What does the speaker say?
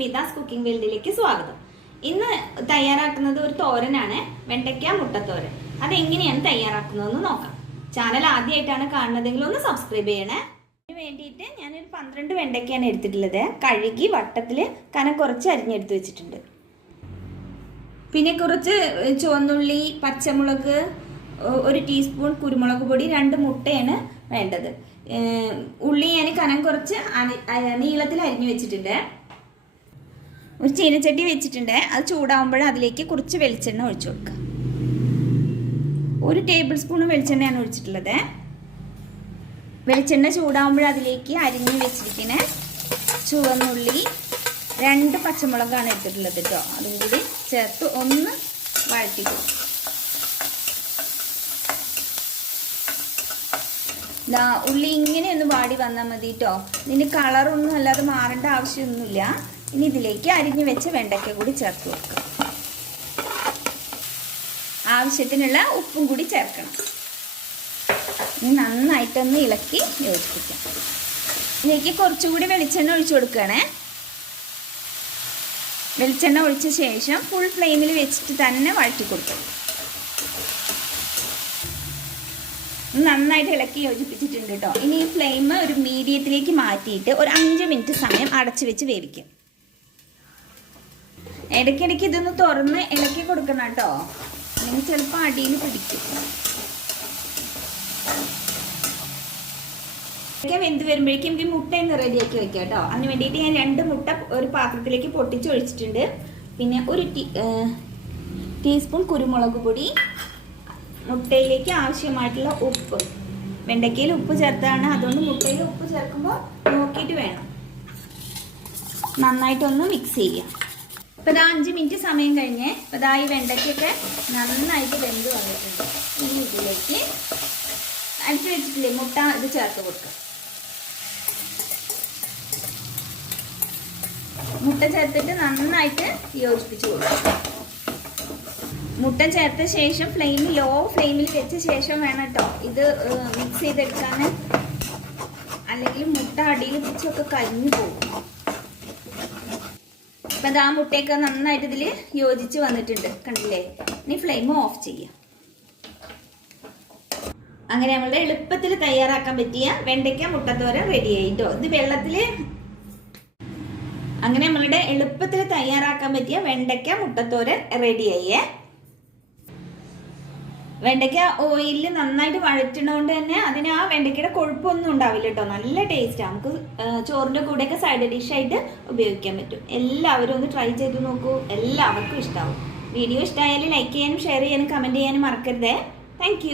സ്മിതാസ് cooking വേൾഡിലേക്ക് സ്വാഗതം. ഇന്ന് തയ്യാറാക്കുന്നത് ഒരു തോരനാണ്, വെണ്ടയ്ക്ക മുട്ടത്തോരൻ. അതെങ്ങനെയാണ് തയ്യാറാക്കുന്നതെന്ന് നോക്കാം. ചാനൽ ആദ്യമായിട്ടാണ് കാണുന്നതെങ്കിൽ ഒന്ന് സബ്സ്ക്രൈബ് ചെയ്യണേ. അതിന് വേണ്ടിയിട്ട് ഞാനൊരു 12 വെണ്ടയ്ക്കയാണ് എടുത്തിട്ടുള്ളത്. കഴുകി വട്ടത്തിൽ കനം കുറച്ച് അരിഞ്ഞെടുത്ത് വെച്ചിട്ടുണ്ട്. പിന്നെ കുറച്ച് ചുവന്നുള്ളി, പച്ചമുളക്, 1 ടീസ്പൂൺ കുരുമുളക് പൊടി, 2 മുട്ടയാണ് വേണ്ടത്. ഉള്ളി ഞാൻ കനം കുറച്ച് നീളത്തിൽ അരിഞ്ഞു വെച്ചിട്ടുണ്ട്. ഒരു ചീനച്ചട്ടി വെച്ചിട്ടുണ്ട്. അത് ചൂടാവുമ്പോൾ അതിലേക്ക് കുറച്ച് വെളിച്ചെണ്ണ ഒഴിച്ചു കൊടുക്കുക. 1 ടേബിൾ സ്പൂൺ വെളിച്ചെണ്ണയാണ് ഒഴിച്ചിട്ടുള്ളത്. വെളിച്ചെണ്ണ ചൂടാവുമ്പോൾ അതിലേക്ക് അരിഞ്ഞു വെച്ചിരിക്കുന്ന ചുവന്നുള്ളി, 2 പച്ചമുളകാണ് എടുത്തിട്ടുള്ളത് കേട്ടോ. അതും കൂടി ചേർത്ത് ഒന്ന് വഴറ്റി കൊടുക്കും. ഉള്ളി ഇങ്ങനെ ഒന്ന് വാടി വന്നാൽ മതി കേട്ടോ. ഇതിന് കളറൊന്നും അല്ലാതെ മാറേണ്ട ആവശ്യമൊന്നുമില്ല. ഇനി ഇതിലേക്ക് അരിഞ്ഞു വെച്ച വെണ്ടയ്ക്ക കൂടി ചേർത്ത് കൊടുക്കുക. ആവശ്യത്തിനുള്ള ഉപ്പും കൂടി ചേർക്കണം. ഇനി നന്നായിട്ടൊന്ന് ഇളക്കി യോജിപ്പിക്കാം. ഇതിലേക്ക് കുറച്ചുകൂടി വെളിച്ചെണ്ണ ഒഴിച്ചു കൊടുക്കുകയാണേ. വെളിച്ചെണ്ണ ഒഴിച്ച ശേഷം ഫുൾ ഫ്ലെയിമിൽ വെച്ചിട്ട് തന്നെ വഴറ്റി കൊടുക്കും. നന്നായിട്ട് ഇളക്കി യോജിപ്പിച്ചിട്ടുണ്ട് കേട്ടോ. ഇനി ഈ ഫ്ലെയിം ഒരു മീഡിയത്തിലേക്ക് മാറ്റിയിട്ട് ഒരു 5 മിനിറ്റ് സമയം അടച്ചു വെച്ച് വേവിക്കും. ഇടയ്ക്കിടയ്ക്ക് ഇതൊന്ന് തുറന്ന് ഇളക്കി കൊടുക്കണം കേട്ടോ, അല്ലെങ്കിൽ ചിലപ്പോൾ അടിയിൽ പിടിക്കും. വെന്ത് വരുമ്പോഴേക്കും നമുക്ക് മുട്ടയൊന്ന് റെഡിയാക്കി വെക്കാം കേട്ടോ. അതിന് വേണ്ടിയിട്ട് ഞാൻ 2 മുട്ട ഒരു പാത്രത്തിലേക്ക് പൊട്ടിച്ചൊഴിച്ചിട്ടുണ്ട്. പിന്നെ 1 ടീസ്പൂൺ കുരുമുളക് പൊടി, മുട്ടയിലേക്ക് ആവശ്യമായിട്ടുള്ള ഉപ്പ്. വെണ്ടയ്ക്കയിൽ ഉപ്പ് ചേർത്താണ്, അതുകൊണ്ട് മുട്ടയിൽ ഉപ്പ് ചേർക്കുമ്പോൾ നോക്കിയിട്ട് വേണം. നന്നായിട്ടൊന്ന് മിക്സ് ചെയ്യാം. ഇപ്പോൾ ഇതാ 5 മിനിറ്റ് സമയം കഴിഞ്ഞ് ഇപ്പോൾ ഇതാ ഈ വെണ്ടയ്ക്കൊക്കെ നന്നായിട്ട് വെന്ത് വന്നിട്ടുണ്ട്. ഇനി ഇതിലേക്ക് അടിച്ചു വെച്ചിട്ടില്ലേ മുട്ട, ഇത് ചേർത്ത് കൊടുക്കുക. മുട്ട ചേർത്തിട്ട് നന്നായിട്ട് യോജിപ്പിച്ച് കൊടുക്കുക. മുട്ട ചേർത്ത ശേഷം ഫ്ലെയിം ലോ ഫ്ലെയിമിൽ വെച്ച ശേഷം വേണം കേട്ടോ ഇത് മിക്സ് ചെയ്തെടുക്കാൻ, അല്ലെങ്കിൽ മുട്ട അടിയിൽ പിടിച്ചൊക്കെ കരിഞ്ഞു പോകും. അപ്പം അത് ആ മുട്ടയൊക്കെ നന്നായിട്ട് ഇതിൽ യോജിച്ച് വന്നിട്ടുണ്ട്, കണ്ടില്ലേ? ഇനി ഫ്ലെയിം ഓഫ് ചെയ്യാം. അങ്ങനെ നമ്മളുടെ എളുപ്പത്തിൽ തയ്യാറാക്കാൻ പറ്റിയ വെണ്ടയ്ക്ക മുട്ടത്തോരൻ റെഡി ആയിട്ടോ. ഇത് വെള്ളത്തിൽ അങ്ങനെ നമ്മളുടെ എളുപ്പത്തിൽ തയ്യാറാക്കാൻ പറ്റിയ വെണ്ടയ്ക്ക മുട്ടത്തോരൻ റെഡിയായേ. വെണ്ടയ്ക്ക ഓയിലിൽ നന്നായിട്ട് വഴറ്റണോണ്ട് തന്നെ അതിന് ആ വെണ്ടയ്ക്കയുടെ കൊഴുപ്പൊന്നും ഉണ്ടാവില്ല കേട്ടോ. നല്ല ടേസ്റ്റാണ്. നമുക്ക് ചോറിൻ്റെ കൂടെയൊക്കെ സൈഡ് ഡിഷായിട്ട് ഉപയോഗിക്കാൻ പറ്റും. എല്ലാവരും ഒന്ന് ട്രൈ ചെയ്ത് നോക്കൂ, എല്ലാവർക്കും ഇഷ്ടമാവും. വീഡിയോ ഇഷ്ടമായാലും ലൈക്ക് ചെയ്യാനും ഷെയർ ചെയ്യാനും കമൻറ്റ് ചെയ്യാനും മറക്കരുതേ. താങ്ക്